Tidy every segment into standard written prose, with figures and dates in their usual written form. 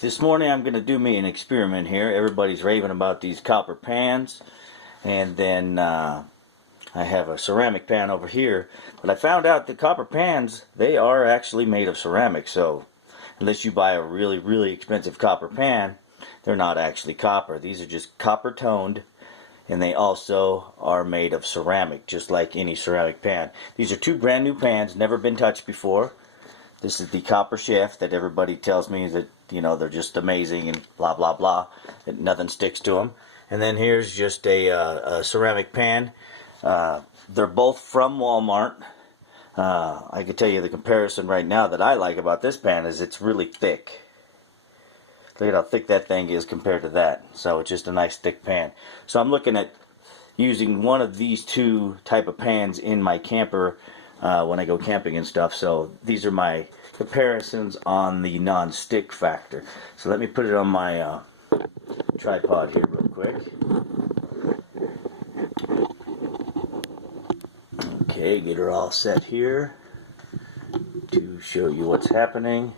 This morning I'm going to do me an experiment here. Everybody's raving about these copper pans, and then I have a ceramic pan over here. But I found out that copper pans, they are actually made of ceramic. So unless you buy a really expensive copper pan, they're not actually copper. These are just copper toned, and they also are made of ceramic, just like any ceramic pan. These are two brand new pans, never been touched before. This is the copper chef that everybody tells me that, you know, they're just amazing and blah blah blah, that nothing sticks to them. And then here's just a ceramic pan. They're both from Walmart. I can tell you the comparison right now that I like about this pan is it's really thick. Look at how thick that thing is compared to that. So it's just a nice thick pan. So I'm looking at using one of these two type of pans in my camper when I go camping and stuff. So these are my comparisons on the non-stick factor. So let me put it on my tripod here real quick. Okay, get her all set here to show you what's happening.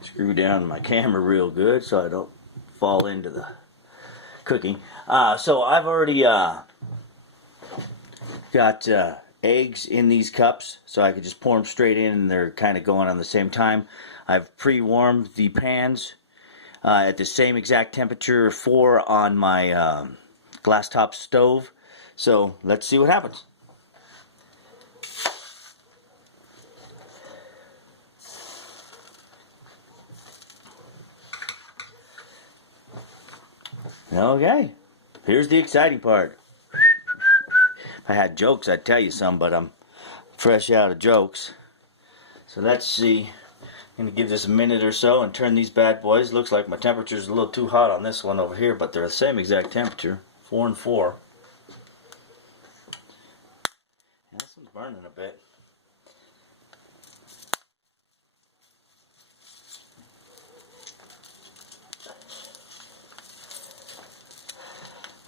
Screw down my camera real good so I don't fall into the cooking. So I've already got eggs in these cups, so I could just pour them straight in and they're kind of going on the same time. I've pre-warmed the pans at the same exact temperature, 4 on my glass top stove. So let's see what happens. Okay, here's the exciting part. If I had jokes, I'd tell you some, but I'm fresh out of jokes. So let's see. I'm going to give this a minute or so and turn these bad boys. Looks like my temperature's a little too hot on this one over here, but they're the same exact temperature, 4 and 4. Yeah, this one's burning a bit.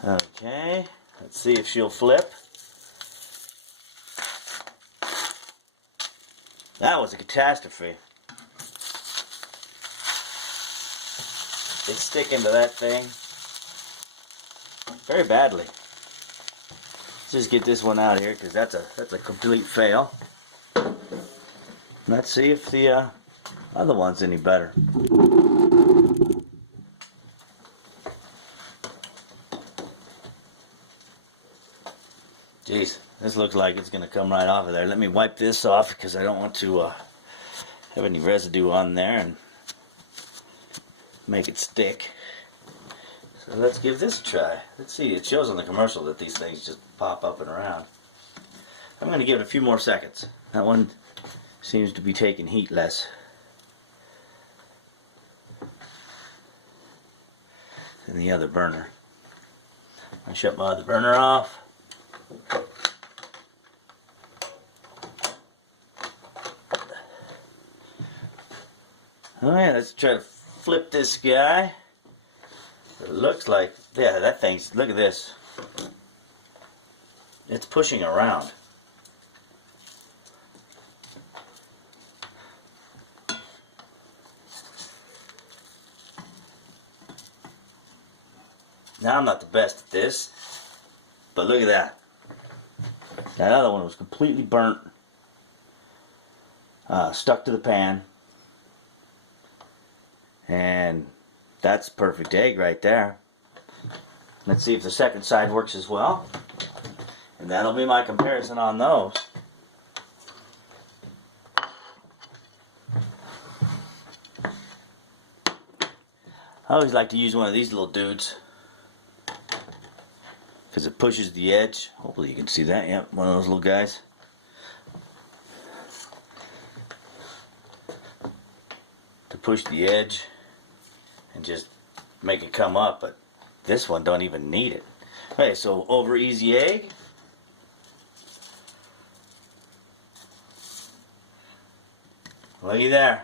Okay, let's see if she'll flip. That was a catastrophe. They stick into that thing very badly. Let's just get this one out of here because that's a complete fail. Let's see if the other one's any better. Jeez, this looks like it's going to come right off of there. Let me wipe this off because I don't want to have any residue on there and make it stick. So let's give this a try. Let's see, it shows on the commercial that these things just pop up and around. I'm going to give it a few more seconds. That one seems to be taking heat less than the other burner. I shut my other burner off. Alright, let's try to flip this guy. It looks like, yeah, that thing's, look at this. It's pushing around. Now I'm not the best at this, but look at that. That other one was completely burnt, stuck to the pan, and that's perfect egg right there. Let's see if the second side works as well, and that'll be my comparison on those. I always like to use one of these little dudes because it pushes the edge. Hopefully you can see that. Yep, one of those little guys. To push the edge and just make it come up, but this one don't even need it. Okay, so over easy egg. Looky there.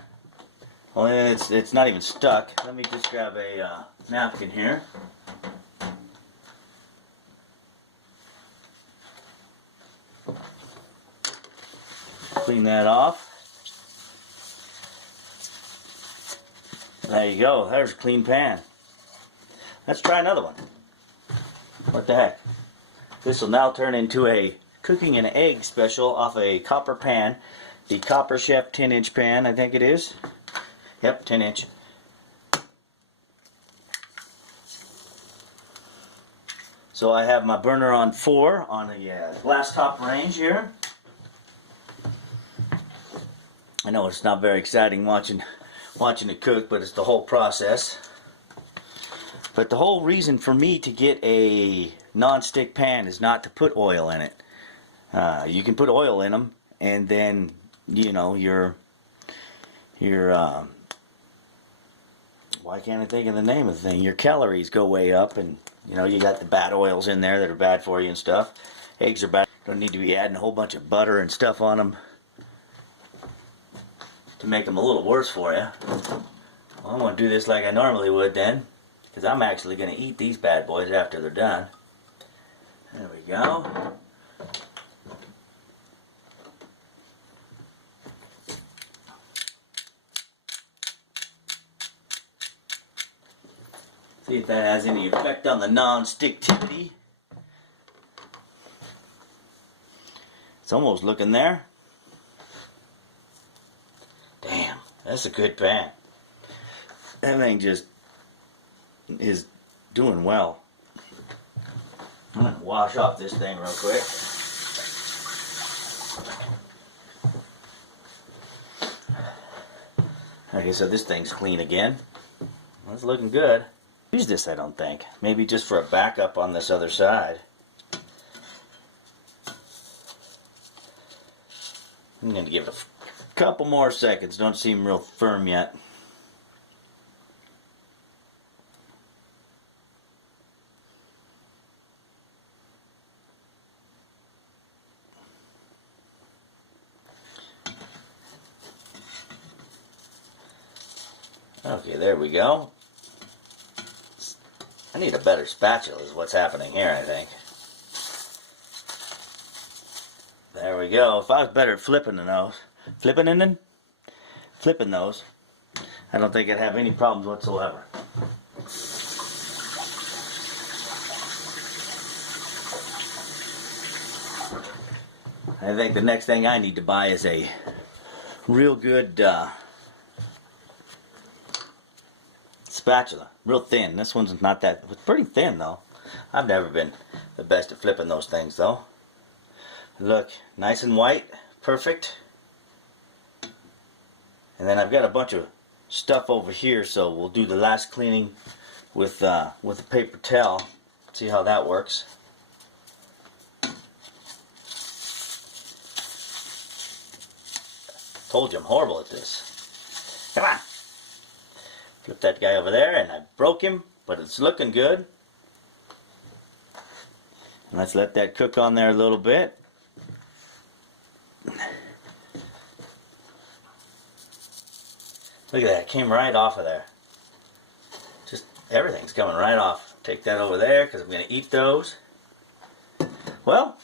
Only it's not even stuck. Let me just grab a napkin here. Clean that off. There you go. There's a clean pan. Let's try another one. What the heck? This will now turn into a cooking an egg special off a copper pan. The Copper Chef 10-inch pan, I think it is. Yep, 10-inch. So I have my burner on 4 on a glass top range here. I know it's not very exciting watching it cook, but it's the whole process. But the whole reason for me to get a non-stick pan is not to put oil in it. You can put oil in them, and then you know your why can't I think of the name of the thing? Your calories go way up, and you know you got the bad oils in there that are bad for you and stuff. Eggs are bad. Don't need to be adding a whole bunch of butter and stuff on them to make them a little worse for you. Well, I'm going to do this like I normally would then, because I'm actually going to eat these bad boys after they're done. There we go. See if that has any effect on the non-sticktivity. It's almost looking there. Damn, that's a good pan. That thing just is doing well. I'm going to wash off this thing real quick. Okay, so this thing's clean again. That's looking good. Use this, I don't think. Maybe just for a backup on this other side. I'm going to give it a couple more seconds. Don't seem real firm yet. Okay, there we go. I need a better spatula is what's happening here, I think. There we go. If I was better at flipping those, I don't think I'd have any problems whatsoever. I think the next thing I need to buy is a real good spatula. Real thin. This one's not that, it's pretty thin though. I've never been the best at flipping those things though. Look, nice and white, perfect. And then I've got a bunch of stuff over here, so we'll do the last cleaning with a paper towel. See how that works. Told you I'm horrible at this. Come on. Flip that guy over there, and I broke him, but it's looking good. And let's let that cook on there a little bit. Look at that, it came right off of there. Just everything's coming right off. Take that over there because I'm going to eat those. Well,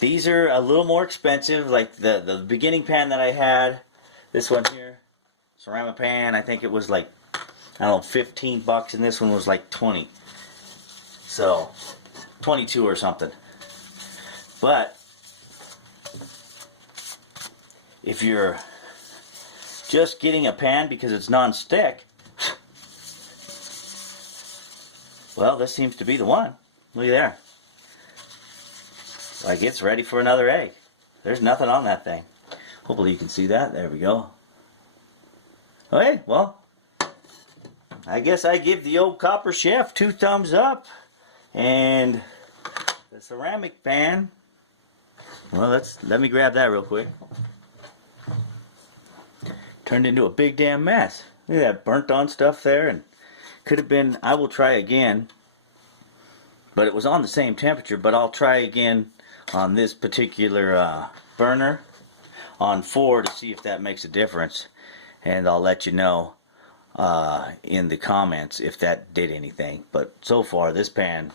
these are a little more expensive, like the beginning pan that I had. This one here, ceramic pan, I think it was like, I don't know, 15 bucks, and this one was like 20. So, 22 or something. But if you're just getting a pan because it's non-stick, well, this seems to be the one. Look at there. Like it's ready for another egg. There's nothing on that thing. Hopefully you can see that. There we go. Okay, well, I guess I give the old Copper Chef 2 thumbs up. And the ceramic pan, well, let me grab that real quick. Turned into a big damn mess. Look at that burnt on stuff there, and could have been, I will try again, but it was on the same temperature, but I'll try again on this particular burner on 4 to see if that makes a difference, and I'll let you know in the comments if that did anything. But so far this pan,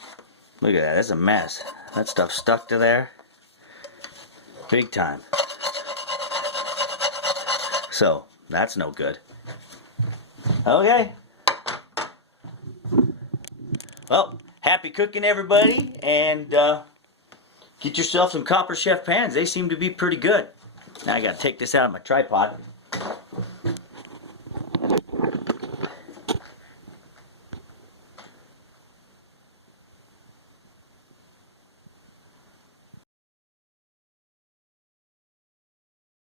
look at that, it's a mess. That stuff stuck to there big time. So that's no good. Okay. Well, happy cooking, everybody, and get yourself some Copper Chef pans. They seem to be pretty good. Now I got to take this out of my tripod.